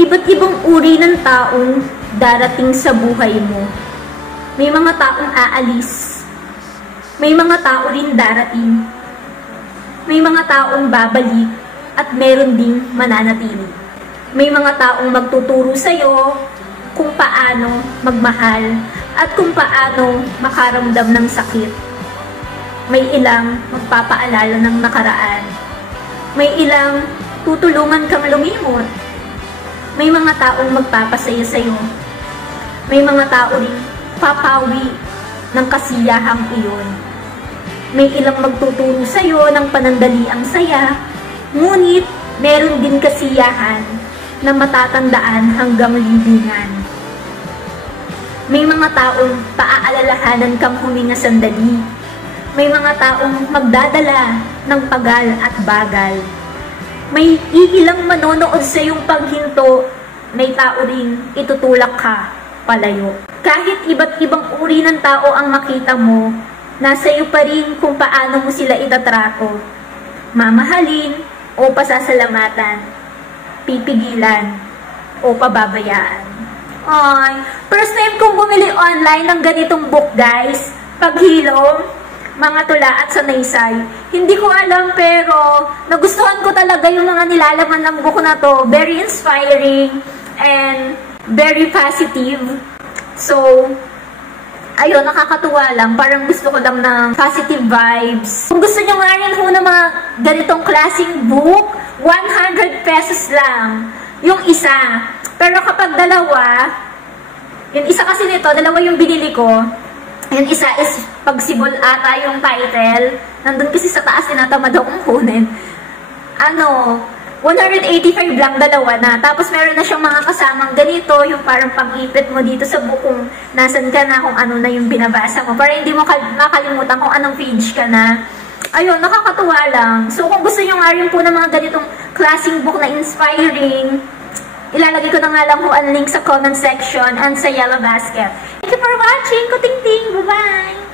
iba't ibang uri ng taong darating sa buhay mo. May mga taong aalis. May mga tao rin darating. May mga taong babalik at meron ding mananatili. May mga taong magtuturo sa'yo kung paano magmahal at kung paano makaramdam ng sakit. May ilang magpapaalala ng nakaraan. May ilang tutulungan kang lumimot. May mga taong magpapasaya sa'yo. May mga tao rin papawi ng kasiyahang iyon. May ilang magtuturo sa'yo ng panandaliang saya, ngunit meron din kasiyahan na matatandaan hanggang libingan. May mga taong paaalalahanan kang huminga sandali. May mga taong magdadala ng pagal at bagal. May iilang manonood sa iyong paghinto, may tao ring itutulak ka palayo. Kahit iba't ibang uri ng tao ang makita mo, nasa iyo pa rin kung paano mo sila itatrato. Mamahalin o pasasalamatan, pipigilan o pababayaan. Ay, first time kong bumili online ng ganitong book, guys. Paghilom, Mga Tula at Sanaysay. Hindi ko alam pero nagustuhan ko talaga yung mga nilalaman ng book na to. Very inspiring and very positive. So, ayun, nakakatuwa lang. Parang gusto ko lang ng positive vibes. Kung gusto nyo nga rin ng mga ganitong klaseng book, 100 pesos lang yung isa. Pero kapag dalawa, yung isa kasi nito, dalawa yung binili ko. Yung isa is Pagsibol ata yung title. Nandun kasi sa taas, tinatamad akong kunin. 185 lang, dalawa na. Tapos meron na siyang mga kasamang ganito, yung parang pang-ipit mo dito sa book kung nasan ka na, kung ano na yung binabasa mo. Para hindi mo makalimutan kung anong page ka na. Ayun, nakakatuwa lang. So kung gusto nyo nga rin po ng mga ganitong klaseng book na inspiring, ilalagay ko na nga lang po ang link sa comment section and sa yellow basket. Thank you for watching. Kuting-ting. Bye-bye!